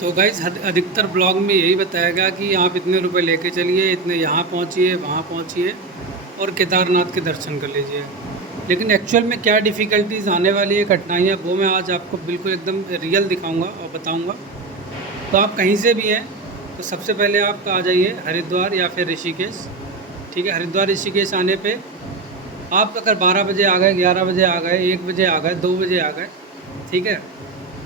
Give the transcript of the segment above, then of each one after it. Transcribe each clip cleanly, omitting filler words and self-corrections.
तो गाइस अधिकतर ब्लॉग में यही बताएगा कि आप इतने रुपए लेके चलिए, इतने यहाँ पहुँचिए, वहाँ पहुँचिए और केदारनाथ के दर्शन कर लीजिए। लेकिन एक्चुअल में क्या डिफ़िकल्टीज़ आने वाली है, कठिनाइयाँ, वो मैं आज आपको बिल्कुल एकदम रियल दिखाऊंगा और बताऊंगा। तो आप कहीं से भी हैं तो सबसे पहले आप आ जाइए हरिद्वार या फिर ऋषिकेश। ठीक है, हरिद्वार ऋषिकेश आने पे आप अगर 12 बजे आ गए, 11 बजे आ गए, 1 बजे आ गए, 2 बजे आ गए, ठीक है,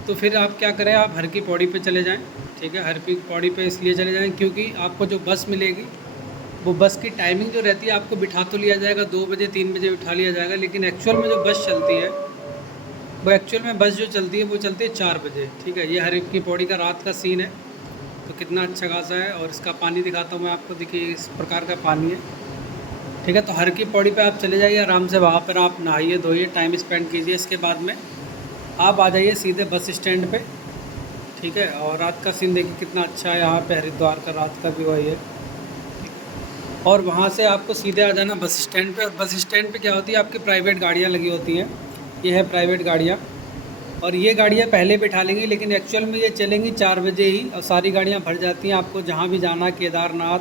तो फिर आप क्या करें, आप हर की पौड़ी पे चले जाएं। ठीक है, हर की पौड़ी पे इसलिए चले जाएं क्योंकि आपको जो बस मिलेगी वो बस की टाइमिंग जो रहती है, आपको बिठा तो लिया जाएगा 2 बजे 3 बजे बिठा लिया जाएगा, लेकिन एक्चुअल में जो बस चलती है वो एक्चुअल में बस जो चलती है वो चलती है 4 बजे। ठीक है, ये हर की पौड़ी का रात का सीन है, तो कितना अच्छा खासा है। और इसका पानी दिखाता हूँ मैं आपको, देखिए इस प्रकार का पानी है। ठीक है, तो हर की पौड़ी पे आप चले जाइए आराम से, वहाँ पर आप नहाइए धोइए, टाइम स्पेंड कीजिए। इसके बाद में आप आ जाइए सीधे बस स्टैंड पे। ठीक है, और रात का सीन देखिए कितना अच्छा है, यहाँ पे हरिद्वार का रात का व्यू है ये। और वहाँ से आपको सीधे आ जाना बस स्टैंड पे। और बस स्टैंड पे क्या होती है, आपकी प्राइवेट गाड़ियाँ लगी होती हैं, ये है प्राइवेट गाड़ियाँ। और ये गाड़ियाँ पहले बिठा लेंगी, लेकिन एक्चुअल में ये चलेंगी 4 बजे ही, और सारी गाड़ियाँ भर जाती हैं। आपको जहाँ भी जाना है, केदारनाथ,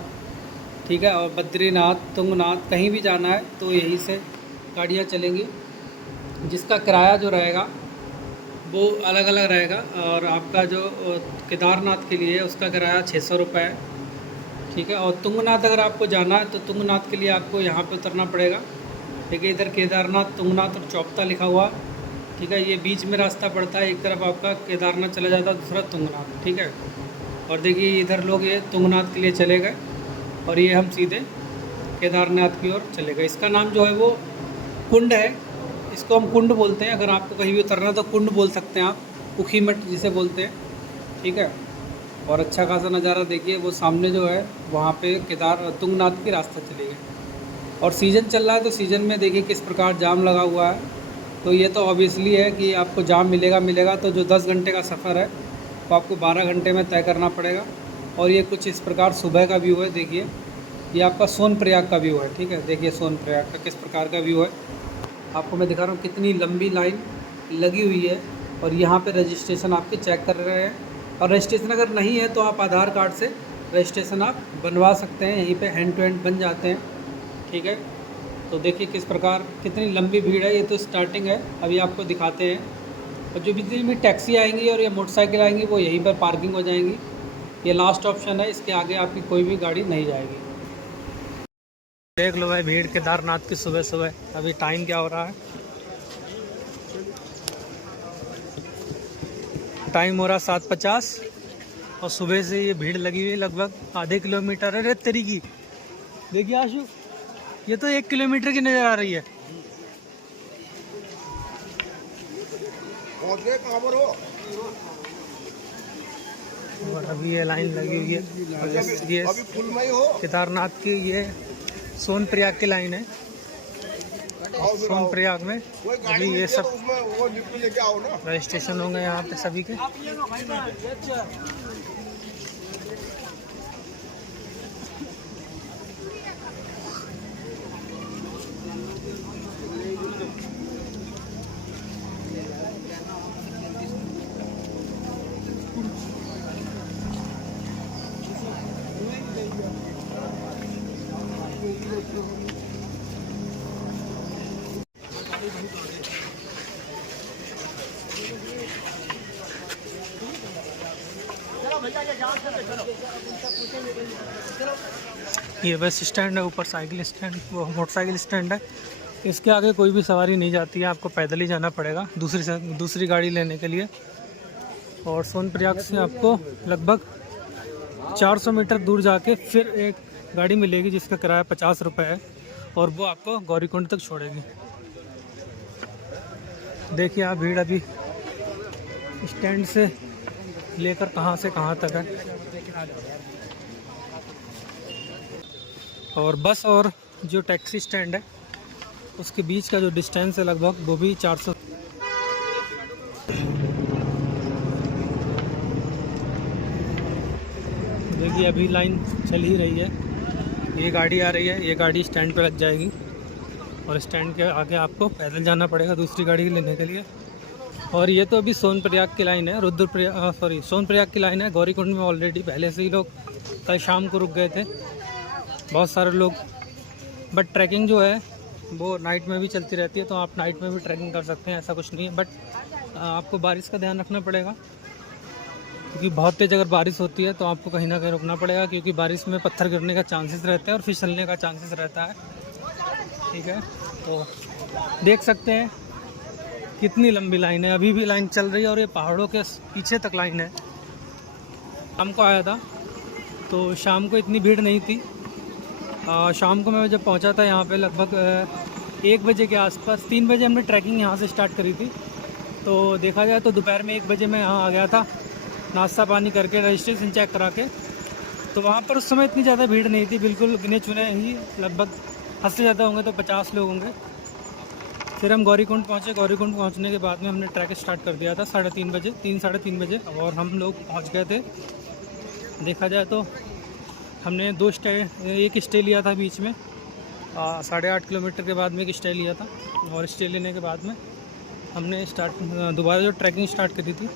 ठीक है, और बद्रीनाथ, तुंगनाथ, कहीं भी जाना है तो यहीं से गाड़ियाँ चलेंगी। जिसका किराया जो रहेगा वो अलग अलग रहेगा। और आपका जो केदारनाथ के लिए उसका किराया 600 रुपये है। ठीक है, और तुंगनाथ अगर आपको जाना है तो तुंगनाथ के लिए आपको यहाँ पे उतरना पड़ेगा। देखिए इधर केदारनाथ, तुंगनाथ और चौपता लिखा हुआ। ठीक है, ये बीच में रास्ता पड़ता है, एक तरफ आपका केदारनाथ चला जाता है, दूसरा तुंगनाथ। ठीक है, और देखिए इधर लोग ये तुंगनाथ के लिए चले गए और ये हम सीधे केदारनाथ की ओर चले गए। इसका नाम जो है वो कुंड है, इसको हम कुंड बोलते हैं। अगर आपको कहीं भी उतरना तो कुंड बोल सकते हैं आप, उखीमठ जिसे बोलते हैं। ठीक है, और अच्छा खासा नज़ारा देखिए, वो सामने जो है वहाँ पे तुंगनाथ की रास्ता चली गई। और सीज़न चल रहा है तो सीज़न में देखिए किस प्रकार जाम लगा हुआ है। तो ये तो ऑब्वियसली है कि आपको जाम मिलेगा। तो जो 10 घंटे का सफ़र है वो आपको 12 घंटे में तय करना पड़ेगा। और ये कुछ इस प्रकार सुबह का व्यू है, देखिए ये आपका सोनप्रयाग का व्यू है। ठीक है, देखिए सोनप्रयाग का किस प्रकार का व्यू है, आपको मैं दिखा रहा हूँ। कितनी लंबी लाइन लगी हुई है, और यहाँ पे रजिस्ट्रेशन आपके चेक कर रहे हैं। और रजिस्ट्रेशन अगर नहीं है तो आप आधार कार्ड से रजिस्ट्रेशन आप बनवा सकते हैं, यहीं पे हैंड टू हैंड बन जाते हैं। ठीक है, तो देखिए किस प्रकार कितनी लंबी भीड़ है। ये तो स्टार्टिंग है, अभी आपको दिखाते हैं। और जो जितनी भी टैक्सी आएंगी और ये मोटरसाइकिल आएंगी वो यहीं पर पार्किंग हो जाएंगी। ये लास्ट ऑप्शन है, इसके आगे आपकी कोई भी गाड़ी नहीं जाएगी। देख लो भाई भीड़ केदारनाथ की सुबह सुबह। अभी टाइम क्या हो रहा है, टाइम हो रहा 7:50, और सुबह से ये भीड़ लगी हुई है लगभग आधे किलोमीटर। अरे तेरी की देखिए आशु, ये तो 1 किलोमीटर की नज़र आ रही है। और अभी ये लाइन लगी हुई है, और ये केदारनाथ की ये सोनप्रयाग की लाइन है। सोनप्रयाग में अभी ये सब रजिस्ट्रेशन होंगे यहाँ पे सभी के। ये बस स्टैंड है, ऊपर साइकिल स्टैंड, वो मोटरसाइकिल स्टैंड है। इसके आगे कोई भी सवारी नहीं जाती है, आपको पैदल ही जाना पड़ेगा दूसरी गाड़ी लेने के लिए। और सोनप्रयाग से आपको लगभग 400 मीटर दूर जाके फिर एक गाड़ी मिलेगी जिसका किराया 50 रुपये है, और वो आपको गौरीकुंड तक छोड़ेगी। देखिए आप भीड़ अभी स्टैंड से लेकर कहाँ से कहाँ तक है। और बस और जो टैक्सी स्टैंड है उसके बीच का जो डिस्टेंस है लगभग वो भी 400। देखिए अभी लाइन चल ही रही है, ये गाड़ी आ रही है, ये गाड़ी स्टैंड पे लग जाएगी और स्टैंड के आगे आपको पैदल जाना पड़ेगा दूसरी गाड़ी लेने के लिए। और ये तो अभी सोनप्रयाग की लाइन है, सोनप्रयाग की लाइन है। गौरीकुंड में ऑलरेडी पहले से ही लोग कल शाम को रुक गए थे, बहुत सारे लोग। बट ट्रैकिंग जो है वो नाइट में भी चलती रहती है, तो आप नाइट में भी ट्रैकिंग कर सकते हैं, ऐसा कुछ नहीं है। बट आपको बारिश का ध्यान रखना पड़ेगा, क्योंकि बहुत तेज़ अगर बारिश होती है तो आपको कहीं ना कहीं रुकना पड़ेगा, क्योंकि बारिश में पत्थर गिरने का चांसेस रहते हैं और फिसलने का चांसेस रहता है। ठीक है, तो देख सकते हैं कितनी लंबी लाइन है, अभी भी लाइन चल रही है और ये पहाड़ों के पीछे तक लाइन है। शाम को आया था तो शाम को इतनी भीड़ नहीं थी। शाम को मैं जब पहुंचा था यहाँ पे लगभग 1 बजे के आसपास, 3 बजे हमने ट्रैकिंग यहाँ से स्टार्ट करी थी। तो देखा जाए तो दोपहर में 1 बजे मैं यहाँ आ गया था, नाश्ता पानी करके, रजिस्ट्रेशन चेक करा के। तो वहाँ पर उस समय इतनी ज़्यादा भीड़ नहीं थी, बिल्कुल गिने चुने ही, लगभग हद से ज़्यादा होंगे तो 50 लोग होंगे। फिर हम गौरीकुंड पहुँचे। गौरीकुंड पहुँचने के बाद में हमने ट्रैक स्टार्ट कर दिया था 3:30 बजे, 3-3:30 बजे, और हम लोग पहुँच गए थे। देखा जाए तो हमने एक स्टे लिया था बीच में, 8.5 किलोमीटर के बाद में एक स्टे लिया था, और स्टे लेने के बाद में हमने दोबारा जो ट्रैकिंग स्टार्ट करी थी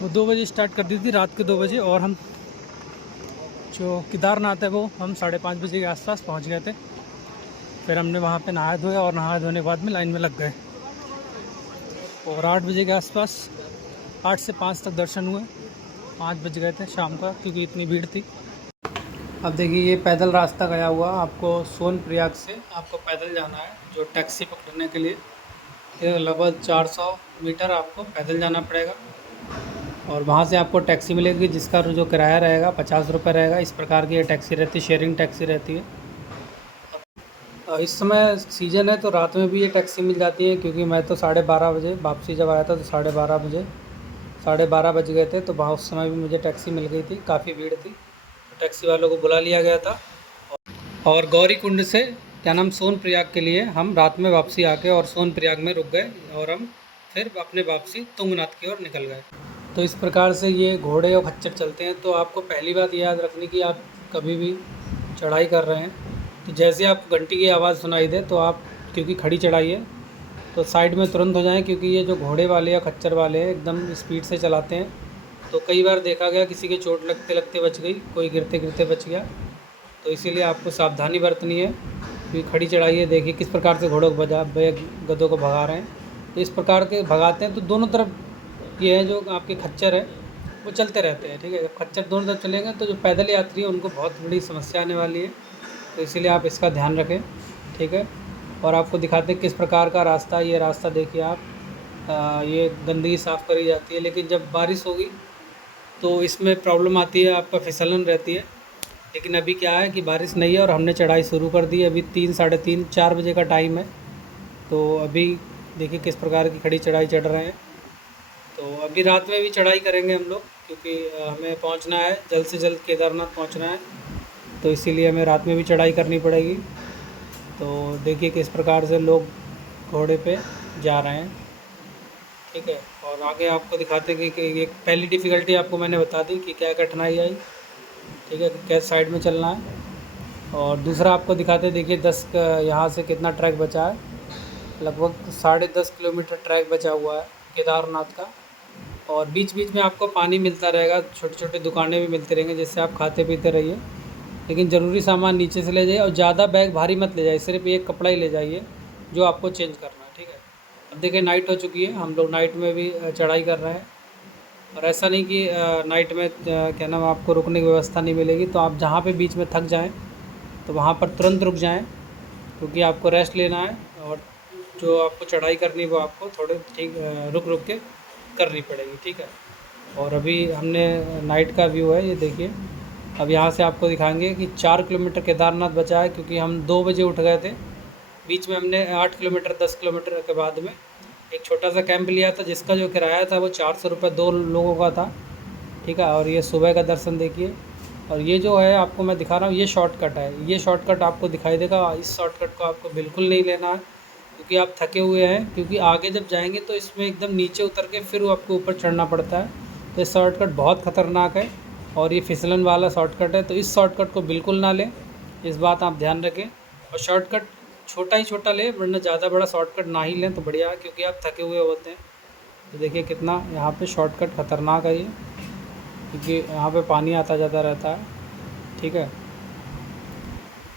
वो 2 बजे स्टार्ट कर दी थी, रात के 2 बजे। और हम जो केदारनाथ है वो हम 5:30 बजे के आसपास पहुंच गए थे। फिर हमने वहाँ पे नहाया धोया, और नहाए धोने के बाद में लाइन में लग गए, और 8 बजे के आसपास, 8 से 5 तक दर्शन हुए। 5 बज गए थे शाम का, क्योंकि इतनी भीड़ थी। अब देखिए ये पैदल रास्ता गया हुआ, आपको सोनप्रयाग से आपको पैदल जाना है, जो टैक्सी पकड़ने के लिए ये लगभग 400 मीटर आपको पैदल जाना पड़ेगा, और वहाँ से आपको टैक्सी मिलेगी जिसका जो किराया रहेगा 50 रुपये रहेगा। इस प्रकार की ये टैक्सी रहती है, शेयरिंग टैक्सी रहती है। इस समय सीज़न है तो रात में भी ये टैक्सी मिल जाती है, क्योंकि मैं तो 12:30 बजे वापसी जब आया था तो 12:30 बज गए थे, तो वहाँ उस समय भी मुझे टैक्सी मिल गई थी, काफ़ी भीड़ थी, टैक्सी वालों को बुला लिया गया था। और गौरीकुंड से क्या नाम सोनप्रयाग के लिए हम रात में वापसी आके और सोनप्रयाग में रुक गए, और हम फिर अपने वापसी तुंगनाथ की ओर निकल गए। तो इस प्रकार से ये घोड़े और खच्चर चलते हैं। तो आपको पहली बात याद रखनी कि आप कभी भी चढ़ाई कर रहे हैं तो जैसे आप घंटी की आवाज़ सुनाई दे तो आप, क्योंकि खड़ी चढ़ाई है, तो साइड में तुरंत हो जाएं, क्योंकि ये जो घोड़े वाले या खच्चर वाले हैं एकदम स्पीड से चलाते हैं। तो कई बार देखा गया किसी के चोट लगते लगते बच गई, कोई गिरते गिरते बच गया। तो इसीलिए आपको सावधानी बरतनी है, क्योंकि खड़ी चढ़ाई है। देखिए किस प्रकार से घोड़ों को गधों को भगा रहे हैं। तो इस प्रकार के भगाते हैं तो दोनों तरफ ये है, जो आपके खच्चर है वो चलते रहते हैं। ठीक है, जब खच्चर दोनों तरफ चलेंगे तो जो पैदल यात्री है उनको बहुत बड़ी समस्या आने वाली है। तो इसीलिए आप इसका ध्यान रखें। ठीक है, और आपको दिखाते हैं किस प्रकार का रास्ता। ये रास्ता देखिए आप, ये गंदगी साफ़ करी जाती है, लेकिन जब बारिश होगी तो इसमें प्रॉब्लम आती है, आपका फिसलन रहती है। लेकिन अभी क्या है कि बारिश नहीं है और हमने चढ़ाई शुरू कर दी है। अभी 3-3:30-4 बजे का टाइम है। तो अभी देखिए किस प्रकार की खड़ी चढ़ाई चढ़ रहे हैं। तो अभी रात में भी चढ़ाई करेंगे हम लोग, क्योंकि हमें पहुंचना है, जल्द से जल्द केदारनाथ पहुंचना है, तो इसीलिए हमें रात में भी चढ़ाई करनी पड़ेगी। तो देखिए किस प्रकार से लोग घोड़े पे जा रहे हैं। ठीक है, और आगे आपको दिखाते हैं कि एक पहली डिफ़िकल्टी आपको मैंने बता दी कि क्या कठिनाई आई। ठीक है, कैसे साइड में चलना है। और दूसरा आपको दिखाते हैं, देखिए 10 यहाँ से कितना ट्रैक बचा है, लगभग 10.5 किलोमीटर ट्रैक बचा हुआ है केदारनाथ का। और बीच बीच में आपको पानी मिलता रहेगा, छोटी छोटी दुकानें भी मिलती रहेंगी, जिससे आप खाते पीते रहिए। लेकिन ज़रूरी सामान नीचे से ले जाइए, और ज़्यादा बैग भारी मत ले जाइए, सिर्फ एक कपड़ा ही ले जाइए जो आपको चेंज करना है। ठीक है, अब देखिए नाइट हो चुकी है, हम लोग नाइट में भी चढ़ाई कर रहे हैं। और ऐसा नहीं कि नाइट में क्या नाम आपको रुकने की व्यवस्था नहीं मिलेगी। तो आप जहाँ पे बीच में थक जाएं तो वहाँ पर तुरंत रुक जाएं, क्योंकि आपको रेस्ट लेना है, और जो आपको चढ़ाई करनी है वो आपको थोड़े ठीक रुक रुक के करनी पड़ेगी। ठीक है, और अभी हमने नाइट का व्यू है, ये देखिए। अब यहाँ से आपको दिखाएंगे कि 4 किलोमीटर केदारनाथ बचा है, क्योंकि हम 2 बजे उठ गए थे। बीच में हमने 8 किलोमीटर 10 किलोमीटर के बाद में एक छोटा सा कैंप लिया था, जिसका जो किराया था वो 400 रुपये 2 लोगों का था। ठीक है, और ये सुबह का दर्शन देखिए। और ये जो है आपको मैं दिखा रहा हूँ, ये शॉर्टकट है, ये शॉर्टकट आपको दिखाई देगा। इस शॉर्टकट को आपको बिल्कुल नहीं लेना है, क्योंकि आप थके हुए हैं, क्योंकि आगे जब जाएंगे तो इसमें एकदम नीचे उतर के फिर आपको ऊपर चढ़ना पड़ता है। तो ये शॉर्टकट बहुत ख़तरनाक है, और ये फिसलन वाला शॉर्टकट है। तो इस शॉर्टकट को बिल्कुल ना लें, इस बात आप ध्यान रखें। और शॉर्टकट छोटा ही छोटा लें, वरना ज़्यादा बड़ा शॉर्टकट ना ही लें तो बढ़िया है, क्योंकि आप थके हुए होते हैं। तो देखिए कितना यहाँ पे शॉर्टकट ख़तरनाक है ये, क्योंकि यहाँ पे पानी आता जाता रहता है। ठीक है,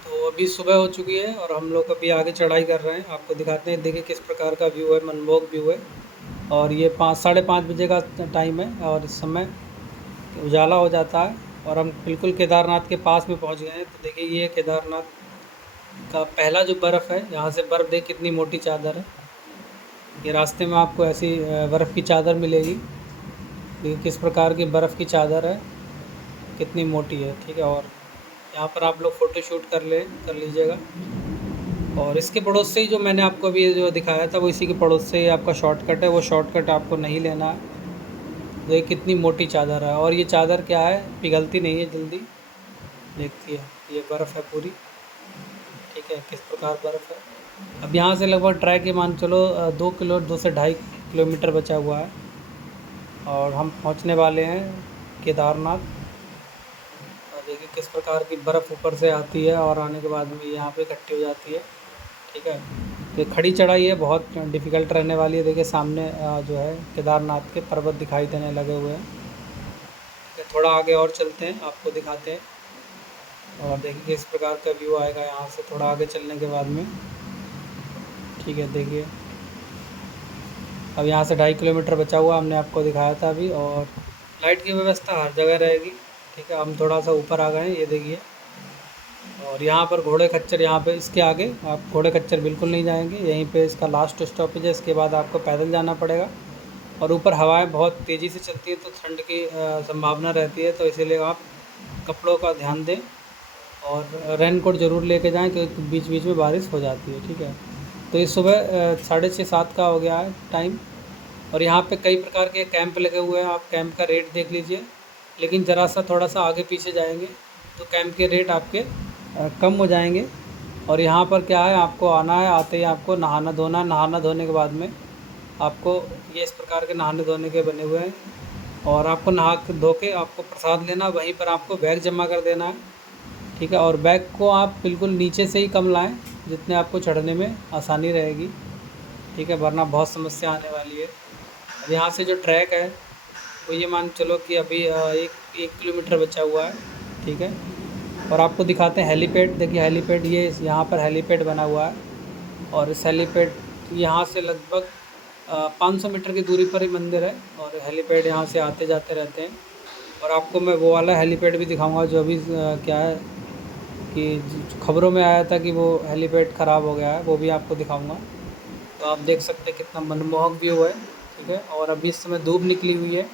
तो अभी सुबह हो चुकी है और हम लोग अभी आगे चढ़ाई कर रहे हैं। आपको दिखाते हैं, देखिए किस प्रकार का व्यू है, मनमोहक व्यू है। और ये 5 साढ़े 5 बजे का टाइम है और इस समय उजाला हो जाता है और हम बिल्कुल केदारनाथ के पास में पहुंच गए हैं। तो देखिए ये केदारनाथ का पहला जो बर्फ़ है, यहाँ से बर्फ़ देख कितनी मोटी चादर है। ये रास्ते में आपको ऐसी बर्फ़ की चादर मिलेगी। देखिए किस प्रकार की बर्फ़ की चादर है, कितनी मोटी है। ठीक है, और यहाँ पर आप लोग फ़ोटो शूट कर लीजिएगा। और इसके पड़ोस से ही जो मैंने आपको अभी जो दिखाया था, वो इसी के पड़ोस से ही आपका शॉर्टकट है। वो शॉर्टकट आपको नहीं लेना है। देखिए कितनी मोटी चादर है, और ये चादर क्या है, पिघलती नहीं है जल्दी। देखती है, ये बर्फ़ है पूरी। ठीक है, किस प्रकार बर्फ़ है। अब यहाँ से लगभग ट्रैक के मान चलो 2 से 2.5 किलोमीटर बचा हुआ है और हम पहुँचने वाले हैं केदारनाथ। और देखिए किस प्रकार की बर्फ़ ऊपर से आती है और आने के बाद में यहाँ पे इकट्ठी हो जाती है। ठीक है, तो खड़ी चढ़ाई है, बहुत डिफ़िकल्ट रहने वाली है। देखिए सामने जो है केदारनाथ के पर्वत दिखाई देने लगे हुए हैं। ठीक है, थोड़ा आगे और चलते हैं, आपको दिखाते हैं। और देखिए किस प्रकार का व्यू आएगा यहाँ से थोड़ा आगे चलने के बाद में। ठीक है, देखिए अब यहाँ से 2.5 किलोमीटर बचा हुआ, हमने आपको दिखाया था अभी। और लाइट की व्यवस्था हर जगह रहेगी। ठीक है, हम थोड़ा सा ऊपर आ गए हैं, ये देखिए। और यहाँ पर घोड़े खच्चर, यहाँ पे इसके आगे आप घोड़े खच्चर बिल्कुल नहीं जाएंगे। यहीं पे इसका लास्ट स्टॉपेज है, इसके बाद आपको पैदल जाना पड़ेगा। और ऊपर हवाएं बहुत तेज़ी से चलती है, तो ठंड की संभावना रहती है, तो इसीलिए आप कपड़ों का ध्यान दें और रेन कोट ज़रूर लेके जाएं, क्योंकि बीच बीच में बारिश हो जाती है। ठीक है, तो ये सुबह 6:30-7 का हो गया है टाइम। और यहाँ पे कई प्रकार के कैंप लगे हुए हैं, आप कैंप का रेट देख लीजिए। लेकिन ज़रा सा थोड़ा सा आगे पीछे जाएंगे तो कैंप के रेट आपके कम हो जाएंगे। और यहाँ पर क्या है, आपको आना है, आते ही आपको नहाना धोना है। नहाना धोने के बाद में आपको ये इस प्रकार के नहाने धोने के बने हुए हैं, और आपको नहा के धो के आपको प्रसाद लेना, वहीं पर आपको बैग जमा कर देना है। ठीक है, और बैग को आप बिल्कुल नीचे से ही कम लाएं, जितने आपको चढ़ने में आसानी रहेगी। ठीक है, वरना बहुत समस्या आने वाली है। अब यहाँ से जो ट्रैक है वो ये मान चलो कि अभी एक किलोमीटर बचा हुआ है। ठीक है, और आपको दिखाते हैं हेलीपैड। देखिए हेलीपैड, ये यहाँ पर हेलीपैड बना हुआ है। और इस हेलीपैड यहाँ से लगभग 500 मीटर की दूरी पर ही मंदिर है, और हेलीपैड यहाँ से आते जाते रहते हैं। और आपको मैं वो वाला हेलीपैड भी दिखाऊंगा जो अभी क्या है कि खबरों में आया था कि वो हेलीपैड ख़राब हो गया है, वो भी आपको दिखाऊंगा। तो आप देख सकते हैं कितना मनमोहक व्यू है। ठीक है, और अभी इस समय धूप निकली हुई है,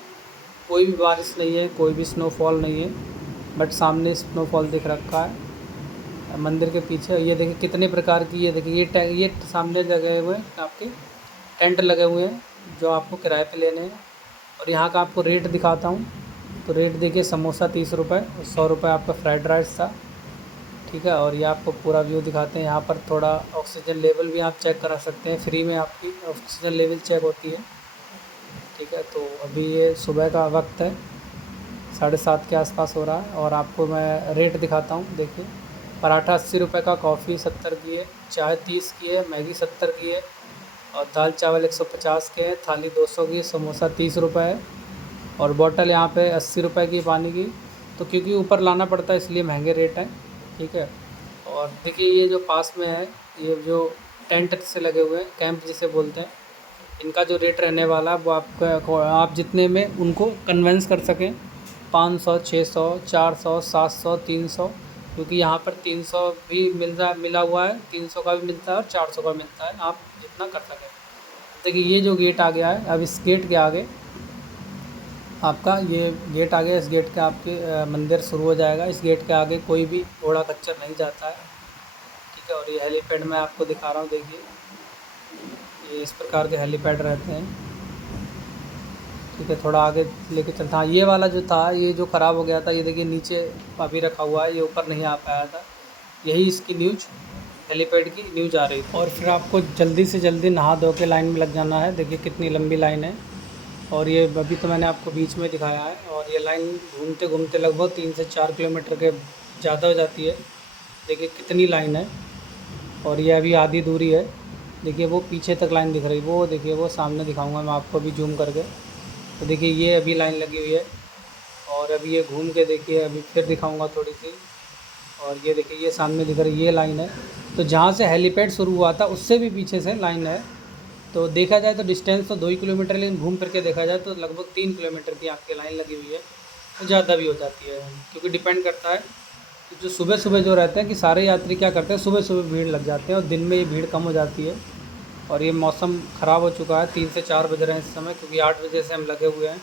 कोई भी बारिश नहीं है, कोई भी स्नोफॉल नहीं है, बट सामने स्नोफॉल दिख रखा है मंदिर के पीछे। ये देखिए कितने प्रकार की, ये देखिए ये सामने लगे हुए हैं आपके टेंट लगे हुए हैं, जो आपको किराए पे लेने हैं। और यहाँ का आपको रेट दिखाता हूँ। तो रेट देखिए, समोसा 30 रुपये, 100 रुपये आपका फ्राइड राइस था। ठीक है, और ये आपको पूरा व्यू दिखाते हैं। यहाँ पर थोड़ा ऑक्सीजन लेवल भी आप चेक करा सकते हैं, फ्री में आपकी ऑक्सीजन लेवल चेक होती है। ठीक है, तो अभी ये सुबह का वक्त है, 7:30 के आसपास हो रहा है। और आपको मैं रेट दिखाता हूँ। देखिए पराठा 80 रुपये का, कॉफ़ी 70 की है, चाय 30 की है, मैगी 70 की है, और दाल चावल 150 के हैं, थाली 200 की, समोसा 30 रुपये है, और बॉटल यहाँ पे 80 रुपये की पानी की। तो क्योंकि ऊपर लाना पड़ता है इसलिए महंगे रेट हैं। ठीक है, और देखिए ये जो पास में है, ये जो टेंट से लगे हुए हैं, कैंप जिसे बोलते हैं, इनका जो रेट रहने वाला है वो आपका, आप जितने में उनको कन्वेंस कर सकें, 500, 600, 400, 700, 300, क्योंकि यहाँ पर 300 भी मिला हुआ है, 300 का भी मिलता है और 400 का मिलता है, आप जितना कर सकें। देखिए ये जो गेट आ गया है, अब इस गेट के आगे आपका ये गेट आ गया, इस गेट के आपके मंदिर शुरू हो जाएगा। इस गेट के आगे कोई भी घोड़ा खच्चर नहीं जाता है। ठीक है, और ये हेलीपैड मैं आपको दिखा रहा हूँ। देखिए ये इस प्रकार के हेलीपैड रहते हैं। ठीक है, थोड़ा आगे लेके चलता। हाँ, ये वाला जो था, ये जो ख़राब हो गया था, ये देखिए नीचे अभी रखा हुआ है, ये ऊपर नहीं आ पाया था। यही इसकी न्यूज़, हेलीपैड की न्यूज़ आ रही थी। और फिर आपको जल्दी से जल्दी नहा धो के लाइन में लग जाना है। देखिए कितनी लंबी लाइन है, और ये अभी तो मैंने आपको बीच में दिखाया है, और ये लाइन घूमते घूमते लगभग 3 से 4 किलोमीटर के ज़्यादा हो जाती है। देखिए कितनी लाइन है, और ये अभी आधी दूरी है देखिए वो पीछे तक लाइन दिख रही, वो देखिए वो सामने दिखाऊंगा मैं आपको अभी जूम करके। तो देखिए ये अभी लाइन लगी हुई है, और अभी ये घूम के देखिए अभी फिर दिखाऊंगा थोड़ी सी। और ये देखिए ये सामने दिख रही ये लाइन है। तो जहाँ से हेलीपैड शुरू हुआ था उससे भी पीछे से लाइन है। तो देखा जाए तो डिस्टेंस तो 2 ही किलोमीटर, लेकिन घूम फिर के देखा जाए तो लगभग 3 किलोमीटर की आपकी लाइन लगी हुई है। तो ज़्यादा भी हो जाती है, क्योंकि डिपेंड करता है कि जो सुबह सुबह जो रहते हैं कि सारे यात्री क्या करते हैं, सुबह सुबह भीड़ लग जाते हैं और दिन में ये भीड़ कम हो जाती है। और ये मौसम ख़राब हो चुका है, 3 से 4 बज रहे हैं इस समय, क्योंकि 8 बजे से हम लगे हुए हैं।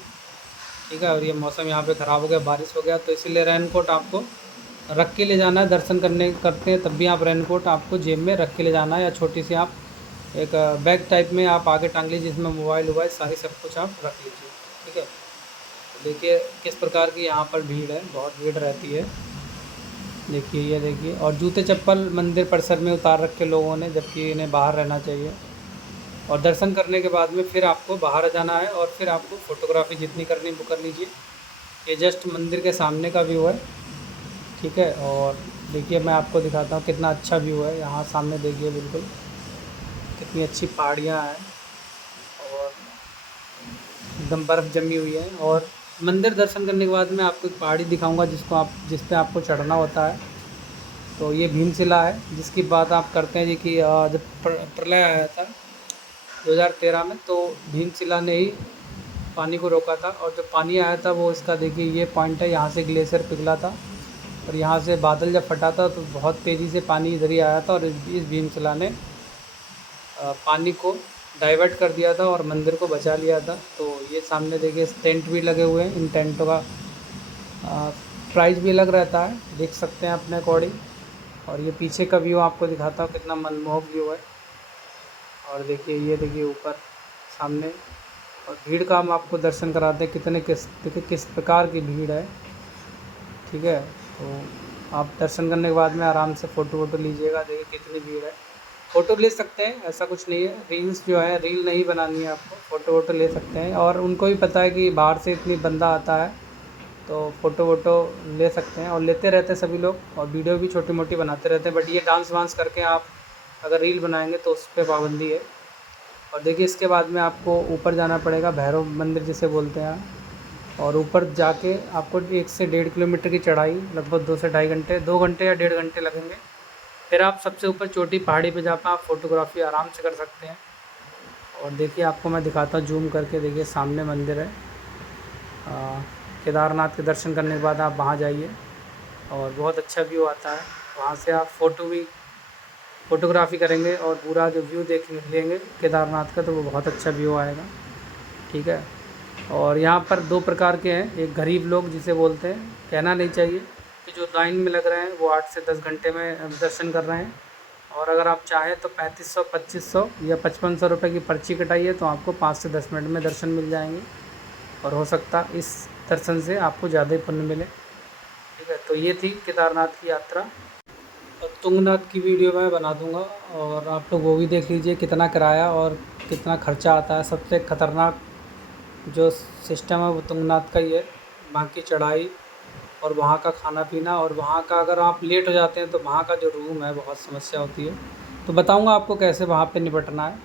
ठीक है, और ये मौसम यहाँ पे ख़राब हो गया, बारिश हो गया, तो इसीलिए रेनकोट आपको रख के ले जाना है। दर्शन करते हैं तब भी आप रेनकोट आपको जेब में रख के ले जाना है, या छोटी सी आप एक बैग टाइप में आप आगे टांग लीजिए, जिसमें मोबाइल वोबाइल सारी सब कुछ आप रख लीजिए। ठीक है, तो देखिए किस प्रकार की यहाँ पर भीड़ है, बहुत भीड़ रहती है। देखिए ये देखिए, और जूते चप्पल मंदिर परिसर में उतार रखे लोगों ने, जबकि इन्हें बाहर रहना चाहिए। और दर्शन करने के बाद में फिर आपको बाहर जाना है, और फिर आपको फ़ोटोग्राफी जितनी करनी वो कर लीजिए। ये जस्ट मंदिर के सामने का व्यू है। ठीक है, और देखिए मैं आपको दिखाता हूँ कितना अच्छा व्यू है यहाँ सामने, देखिए बिल्कुल कितनी अच्छी पहाड़ियाँ हैं, और एकदम बर्फ़ जमी हुई है। और मंदिर दर्शन करने के बाद मैं आपको एक पहाड़ी दिखाऊंगा जिस पे आपको चढ़ना होता है। तो ये भीमशिला है, जिसकी बात आप करते हैं जी कि जब प्रलय आया था 2013 में, तो भीमशिला ने ही पानी को रोका था। और जो पानी आया था वो इसका देखिए ये पॉइंट है, यहाँ से ग्लेशियर पिघला था, और यहाँ से बादल जब फटा था तो बहुत तेज़ी से पानी इधर ही आया था, और इस भीमशिला ने पानी को डाइवर्ट कर दिया था और मंदिर को बचा लिया था। तो ये सामने देखिए टेंट भी लगे हुए हैं, इन टेंटों का प्राइस भी अलग रहता है, देख सकते हैं अपने अकॉर्डिंग। और ये पीछे का व्यू आपको दिखाता हूँ, कितना मनमोहक व्यू है। और देखिए ये देखिए ऊपर सामने, और भीड़ का हम आपको दर्शन कराते हैं देखिए किस प्रकार की भीड़ है। ठीक है, तो आप दर्शन करने के बाद में आराम से फ़ोटो वोटो लीजिएगा, देखिए कितनी भीड़ है। फ़ोटो ले सकते हैं, ऐसा कुछ नहीं है, रील्स जो है रील नहीं बनानी है आपको, फ़ोटो वोटो ले सकते हैं। और उनको भी पता है कि बाहर से इतनी बंदा आता है, तो फ़ोटो वोटो ले सकते हैं, और लेते रहते हैं सभी लोग, और वीडियो भी छोटी मोटी बनाते रहते हैं। बट ये डांस वांस करके आप अगर रील बनाएंगे तो उस पर पाबंदी है। और देखिए इसके बाद में आपको ऊपर जाना पड़ेगा, भैरव मंदिर जिसे बोलते हैं, और ऊपर जाके आपको 1 से 1.5 किलोमीटर की चढ़ाई, लगभग 2 से ढाई घंटे, 2 घंटे या 1.5 घंटे लगेंगे। फिर आप सबसे ऊपर चोटी पहाड़ी पे जाकर आप फ़ोटोग्राफी आराम से कर सकते हैं। और देखिए आपको मैं दिखाता हूँ जूम करके, देखिए सामने मंदिर है। केदारनाथ के दर्शन करने के बाद आप वहाँ जाइए, और बहुत अच्छा व्यू आता है वहाँ से। आप फ़ोटोग्राफी करेंगे और पूरा जो व्यू देख लेंगे केदारनाथ का, तो वो बहुत अच्छा व्यू आएगा। ठीक है, और यहाँ पर 2 प्रकार के हैं, एक गरीब लोग जिसे बोलते हैं, कहना नहीं चाहिए कि जो लाइन में लग रहे हैं वो 8 से 10 घंटे में दर्शन कर रहे हैं। और अगर आप चाहें तो 3500, 2500 या 5500 रुपये की पर्ची कटाइए, तो आपको 5 से 10 मिनट में दर्शन मिल जाएंगे, और हो सकता है इस दर्शन से आपको ज़्यादा ही पुण्य मिले। ठीक है, तो ये थी केदारनाथ की यात्रा। और तुंगनाथ की वीडियो मैं बना दूंगा, और आप लोग वो भी देख लीजिए कितना किराया और कितना खर्चा आता है। सबसे ख़तरनाक जो सिस्टम है वो तुंगनाथ का ही है, वहाँ की चढ़ाई और वहाँ का खाना पीना, और वहाँ का अगर आप लेट हो जाते हैं तो वहाँ का जो रूम है बहुत समस्या होती है। तो बताऊँगा आपको कैसे वहाँ पे निपटना है।